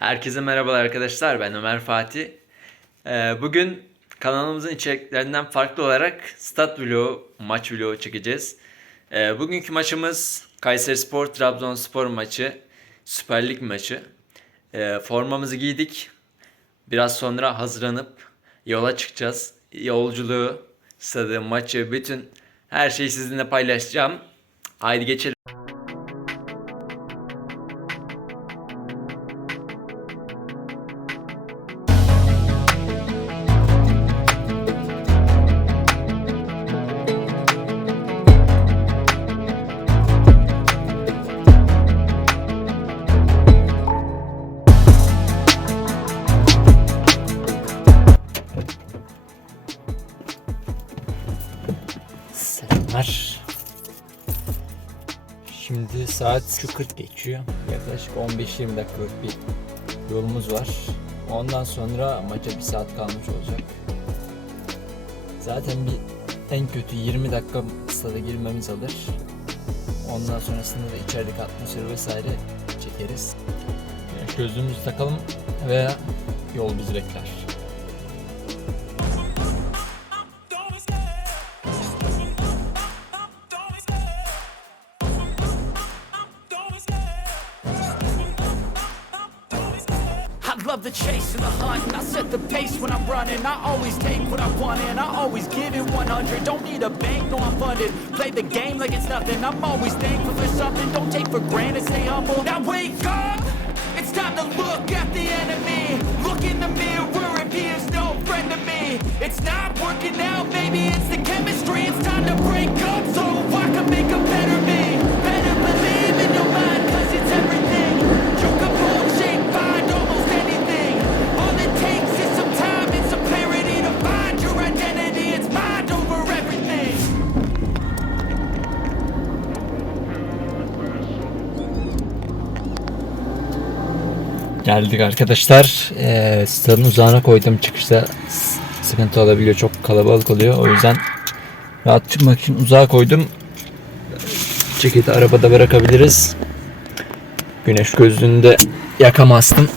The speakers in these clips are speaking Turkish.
Herkese merhabalar arkadaşlar. Ben Ömer Fatih. Ee, bugün kanalımızın içeriklerinden farklı olarak stat vlogu, maç vlogu çekeceğiz. Ee, bugünkü maçımız Kayserispor Trabzonspor maçı. Süper Lig maçı. Ee, formamızı giydik. Biraz sonra hazırlanıp yola çıkacağız. Yolculuğu, stadı, maçı, bütün her şeyi sizinle paylaşacağım. Haydi geçelim. 3.40 geçiyor. Yaklaşık 15-20 dakikalık bir yolumuz var. Ondan sonra maça bir saat kalmış olacak. Zaten bir en kötü 20 dakika stada girmemiz alır. Ondan sonrasında da içerideki atmosferi vesaire çekeriz. Yani takalım veya yol bizi bekler. Play the game like it's nothing. I'm always thankful for something. Don't take for granted, stay humble. Now wake up! It's time to look at the enemy. Look in the mirror if he is no friend to me. It's not working out, maybe it's the chemistry. It's time to break up so I can make a better me. Geldik arkadaşlar. Ee, stadın uzağına koydum çıkışta sıkıntı olabiliyor. Çok kalabalık oluyor. O yüzden rahat çıkmak için uzağa koydum. Ceketi arabada bırakabiliriz. Güneş gözlüğünü yakamazdım.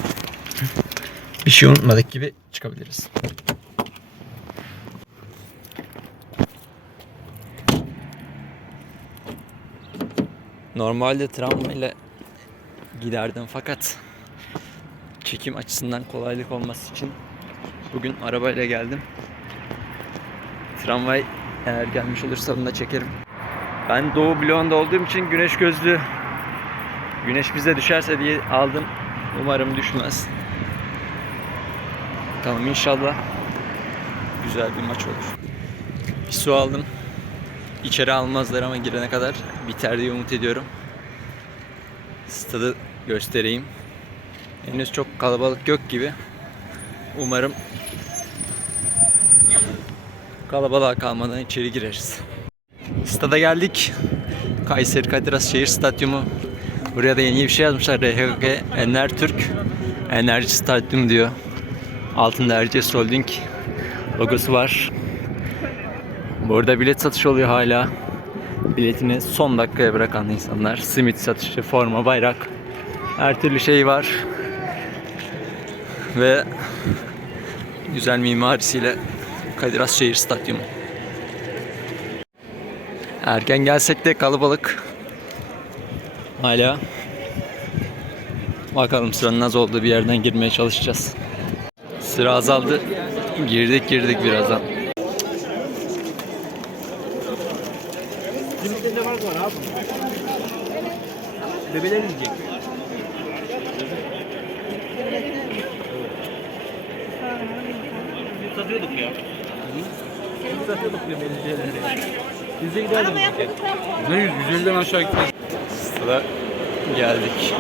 Bir şey unutmadık gibi çıkabiliriz. Normalde tramvayla giderdim fakat çekim açısından kolaylık olması için bugün arabayla geldim. Tramvay eğer gelmiş olursa bunu da çekerim. Ben doğu bloğunda olduğum için güneş gözlüğü güneş bize düşerse diye aldım. Umarım düşmez. Tamam inşallah güzel bir maç olur. Bir su aldım. İçeri almazlar ama girene kadar biter diye umut ediyorum. Stadı göstereyim. Henüz çok kalabalık yok gibi. Umarım kalabalığa kalmadan içeri gireriz. Stada geldik. Kayseri Kadir Has Şehir Stadyumu. Buraya da yeni bir şey yazmışlar. RHG Ener Türk Enerji Stadyum diyor. Altında Erciyes Holding logosu var. Burada bilet satışı oluyor hala. Biletini son dakikaya bırakan insanlar. Simit satışı, forma, bayrak. Her türlü şey var. Ve güzel mimarisiyle Kadir Has Şehir Stadyumu. Erken gelsek de kalabalık. Hala. Bakalım sıranın az olduğu bir yerden girmeye çalışacağız. Sıra azaldı. Girdik girdik birazdan. Bebeler yiyecek. Satıyorduk ya. Biz satıyorduk bebeleri. Biz de. Ne yüz? 150'den aşağı gitmez. Sıra geldik.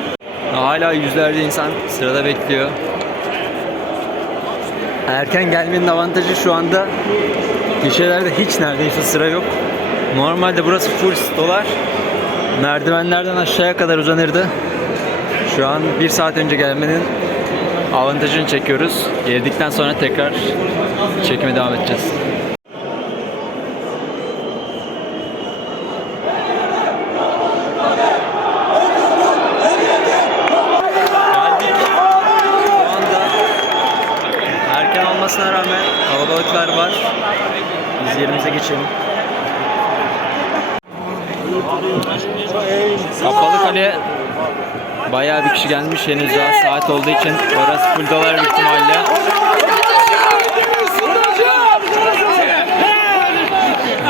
Hala yüzlerce insan sırada bekliyor. Erken gelmenin avantajı şu anda gişelerde hiç neredeyse sıra yok. Normalde burası full dolar. Merdivenlerden aşağıya kadar uzanırdı. Şu an bir saat önce gelmenin avantajını çekiyoruz. Geldikten sonra tekrar çekime devam edeceğiz. Geldik. olmasına rağmen kalabalıklar var. Biz yerimize geçelim. Kapalı kale bayağı bir kişi gelmiş henüz daha saat olduğu için orası full dolar büyük ihtimalle.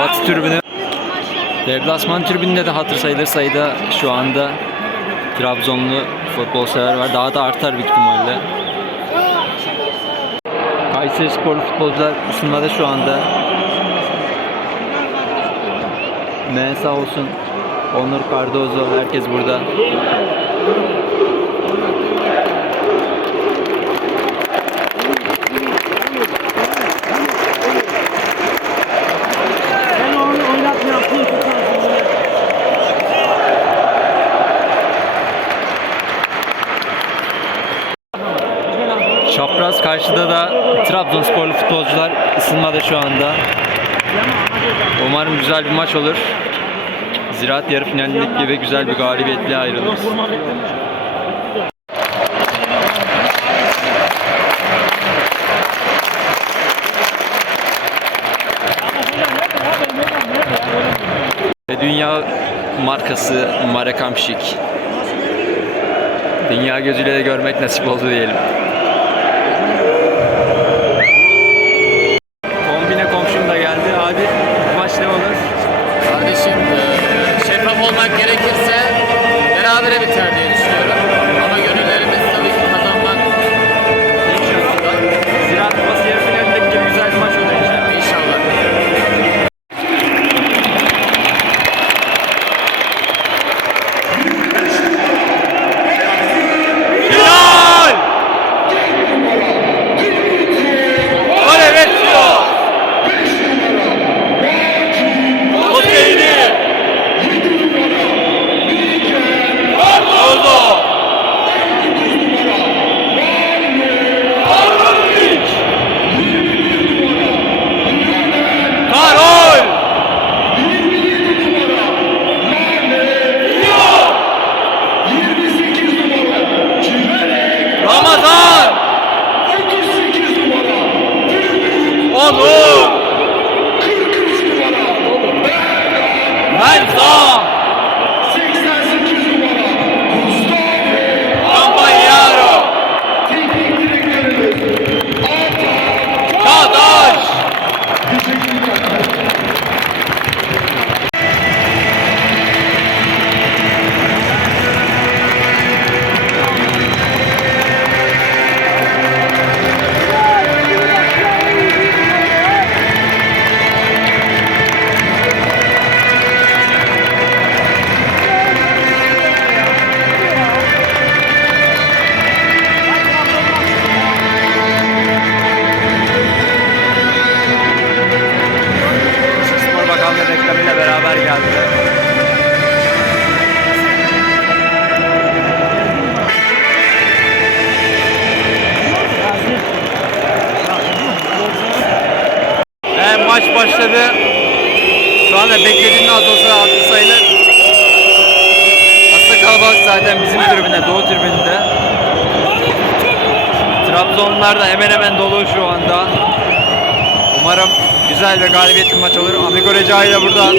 Batı tribünü. Deplasman tribününde de hatır sayılır sayıda şu anda Trabzonlu futbol sever var. Daha da artar büyük ihtimalle. Kayseri sporlu futbolcular ısınmada şu anda. M sağ olsun. Onur Cardozo herkes burada. Çapraz karşıda da Trabzonsporlu futbolcular ısınmada şu anda. Umarım güzel bir maç olur. Ziraat yarı finalindeki gibi güzel bir galibiyetle ayrılırız. Ve dünya markası Marekamşik. Dünya gözüyle de görmek nasip oldu diyelim. Trabzonlular da hemen hemen dolu şu anda. Umarım güzel ve galibiyetli maç olur. Amigo Recai de burada.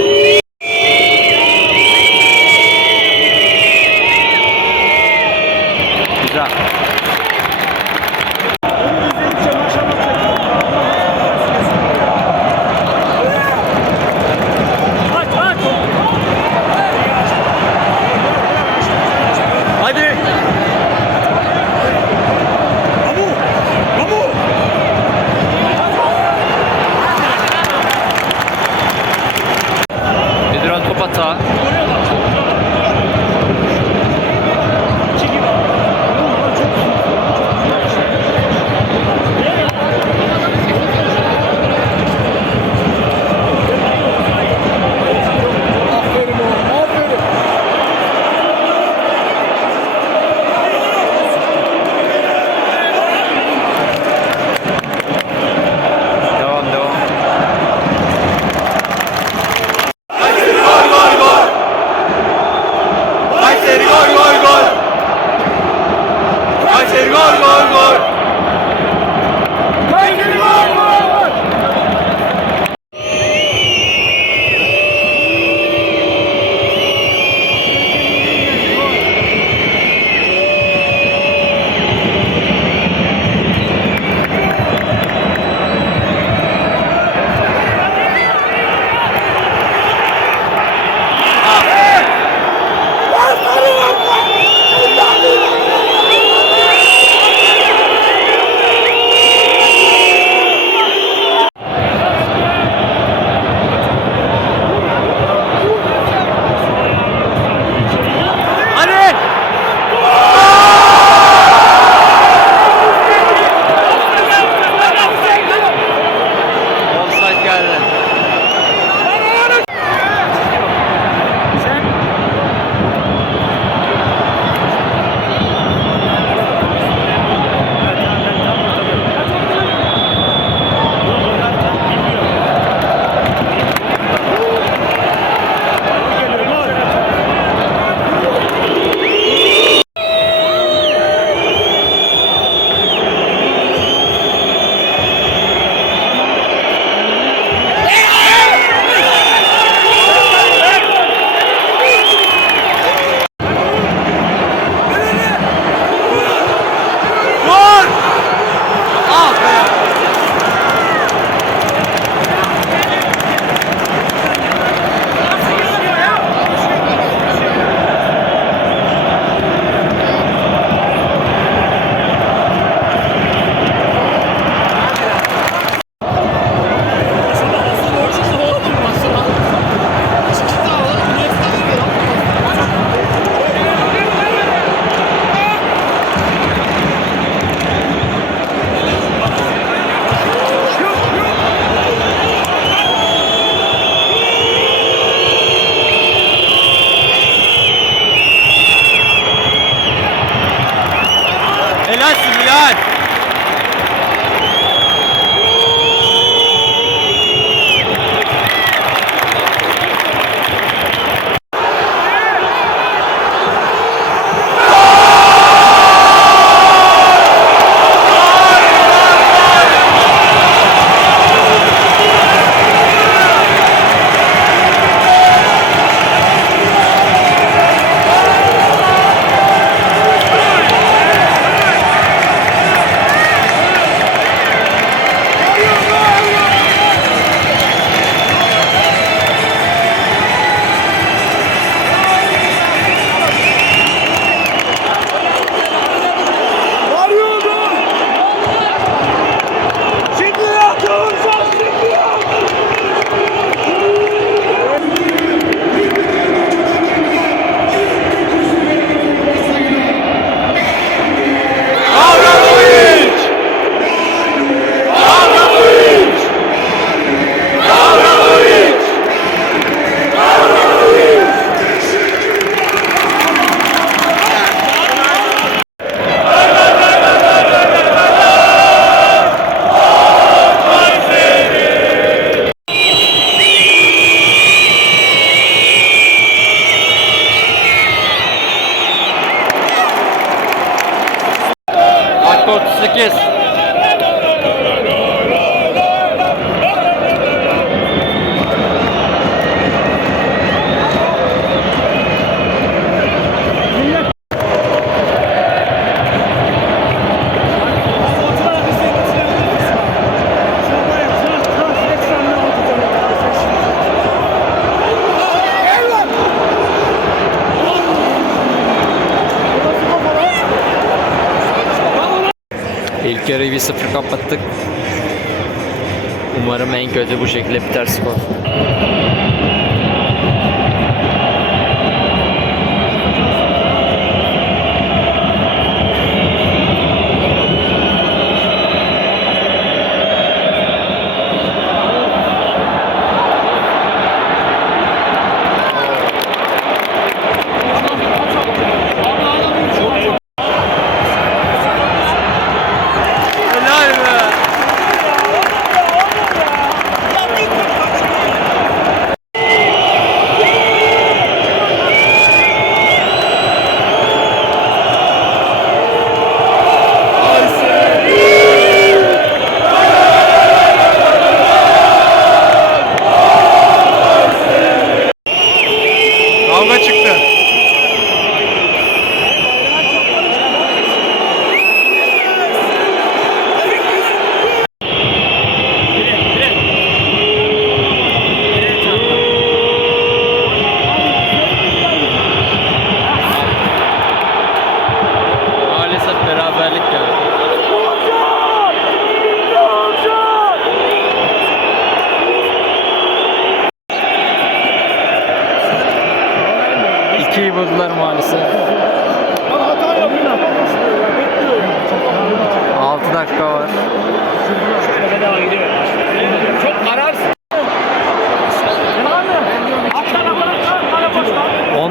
Dakika 38. İlk yarıyı 1-0 kapattık. Umarım en kötü bu şekilde biter skor.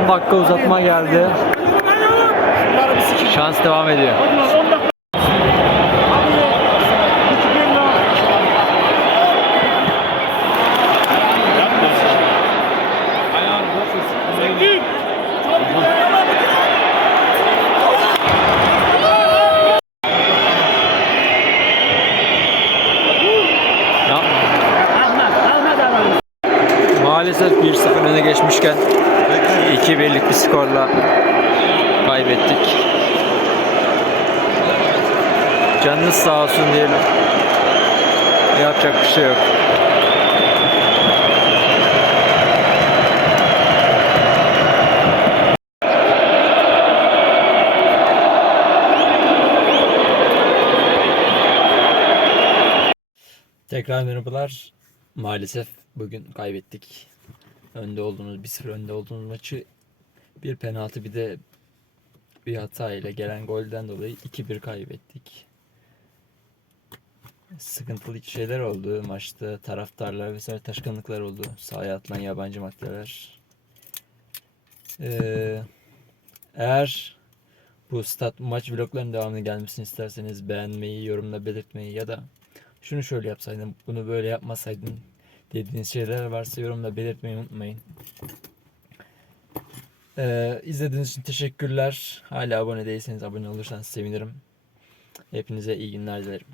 10 dakika uzatma geldi. Şans devam ediyor. Maalesef 1-0 öne geçmişken 2-1'lik bir skorla kaybettik. Canınız sağ olsun diyelim. Yapacak bir şey yok. Tekrar merhabalar. Maalesef bugün kaybettik. Önde olduğumuz, 1-0 önde olduğumuz maçı bir penaltı bir de bir hata ile gelen golden dolayı 2-1 kaybettik. Sıkıntılı şeyler oldu maçta. Taraftarlar vesaire taşkınlıklar oldu. Sahaya atılan yabancı maddeler. Ee, eğer bu stat maç vloglarının devamını gelmesini isterseniz beğenmeyi, yorumla belirtmeyi ya da şunu şöyle yapsaydın, bunu böyle yapmasaydın dediğiniz şeyler varsa yorumla belirtmeyi unutmayın. Ee, izlediğiniz için teşekkürler. Hala abone değilseniz abone olursanız sevinirim. Hepinize iyi günler dilerim.